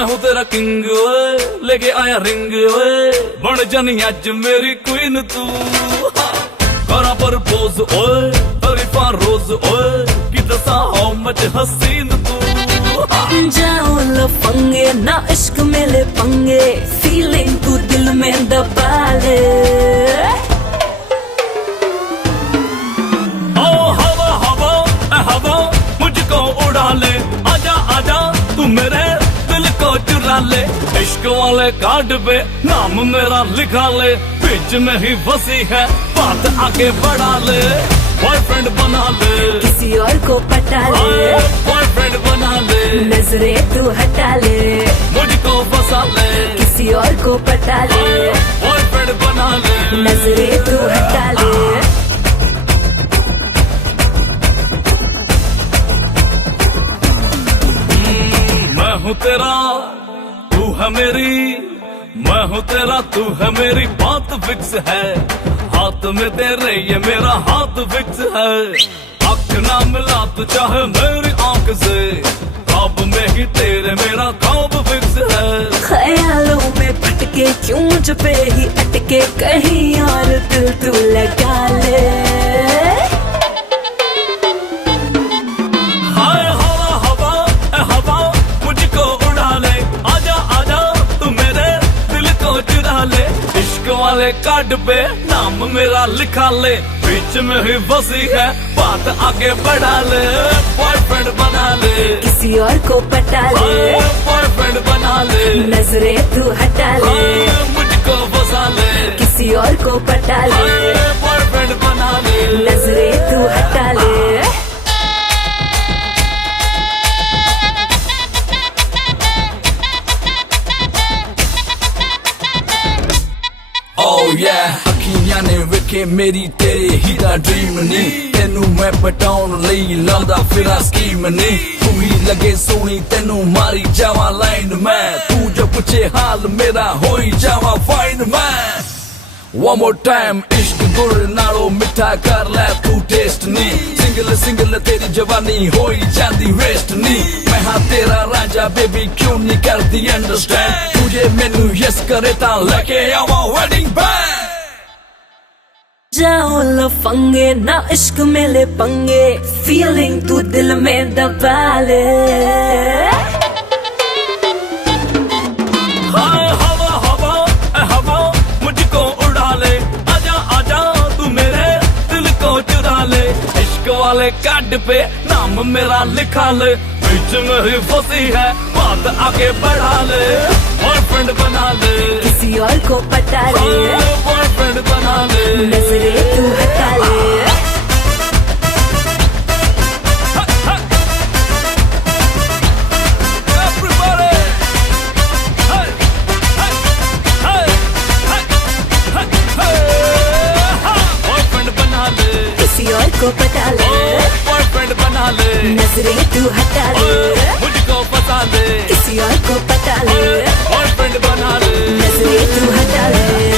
मैं हूँ तेरा किंग ओए, लेके आया रिंग ओए, बन जानी अज मेरी क्वीन तू। करा पर पोज ओए, तरीफा रोज ओए, कि दसा हाउ मच हसीन तू। जाओ लफंगे ना इश्क में ले पंगे, फीलिंग तू दिल में दबा ले। ओ हवा हवा हवा मुझको उड़ा ले, आजा आजा तू मेरे दिल को चुरा ले। इश्क वाले कार्ड पे नाम मेरा लिखा ले, बीच में ही फंसी है बात आगे बढ़ा ले। बॉयफ्रेंड बना ले, किसी और को पटा ले, बॉयफ्रेंड बना ले, नजरें तू हटा ले, मुझको फंसा ले, किसी और को पटा ले, बॉयफ्रेंड बना ले, नजरें तू हटा ले। मैं हूँ तेरा तू है मेरी, मैं हूँ तेरा तू है मेरी, बात फिक्स है। हाथ में तेरे ये मेरा हाथ फिक्स है। आँख ना मिला तू चाहे मेरी आँख से, ख्वाब में ही तेरे मेरा ख्वाब फिक्स है। ख्यालों में भटके क्यों मुझ पे ही अटके, कहीं और दिल तू लगा ले। हाय हवा हवा हवा मुझको उड़ा ले, आजा आजा तू मेरे दिल को चुरा ले। इश्क वाले कार्ड पे नाम मेरा लिखा ले, बीच में ही फंसी है बात आगे बढ़ा ले। बॉयफ्रेंड बना ले, किसी और को पटा ले, बॉयफ्रेंड बना ले, नजरें तू हटा ले, मुझको फंसा ले, किसी और को पटा ले, बॉयफ्रेंड बना ले, नजरें तू हटा ले। Oh yeah, अखियां ने वेखे मेरी तेरे ही दा ड्रीम नी, तेनू मैं पटाउन लई लांदा फिरा स्कीम नी। तू ही लगे सोनी तेनू मारी जावा लाइन मैं, तू जो पूछे हाल मेरा होई जावा फाइन मैं। One more time, इश्क गुड़ नालो मिठा कर ले तू टेस्ट नी, सिंगल सिंगल तेरी जवानी होई जाती वेस्ट नी। मैं हाँ तेरा राजा बेबी क्यों नहीं करती अंडरस्टैंड, तुझे मैनू यस करे ता लेके आवा वेडिंग बैंड। जाओ लफंगे ना इश्क में ले पंगे, फीलिंग तू दिल में दबा ले। हाय हवा हवा हवा मुझको उड़ा ले, आजा आजा तू मेरे दिल को चुरा ले। इश्क वाले कार्ड पे नाम मेरा लिखा ले, बीच में ही फंसी है बात आगे बढ़ा ले। बॉयफ्रेंड बना ले, किसी और को पटा ले, बॉयफ्रेंड बना ले, नजरें तू हटा ले। Everybody! Hey! Hey! Hey! Hey! Hey! Hey! Boyfriend बना ले, किसी और को पटा ले, बॉयफ्रेंड बना ले, नजरें तू हटा ले, मुझको फंसा ले, किसी और को पटा ले, बॉयफ्रेंड बना ले। नजरें तू हटा ले।